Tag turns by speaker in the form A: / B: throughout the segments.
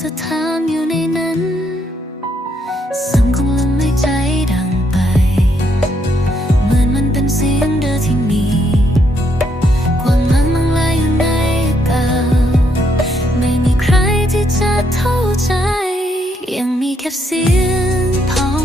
A: สถานอยู่ในนั้นสำคัญลมหายใจดังไป เหมือนมันเป็นเสียงเดิมที่มีความมั่งมั่งลายอยู่ในเก่าไม่มีใครที่จะเท่าใจ ยังมีแค่เสียงพอง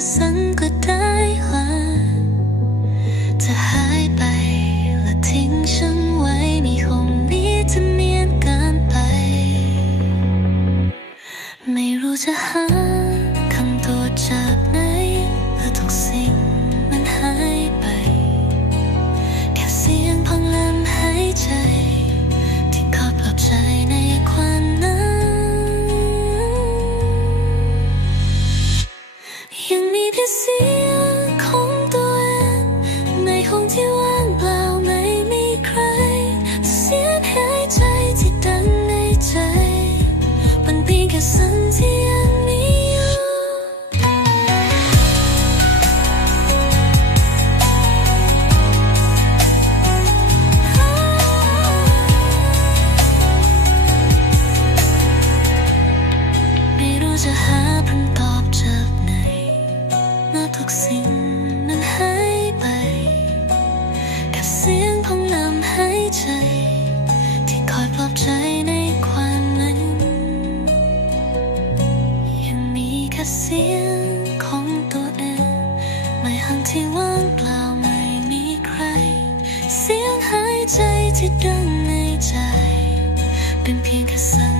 A: 散 เสียงของตัวเอง ไม่ห่างที่ว่างเปล่าไม่มีใคร เสียงหายใจที่ดังในใจ เป็นเพียงแค่สัญ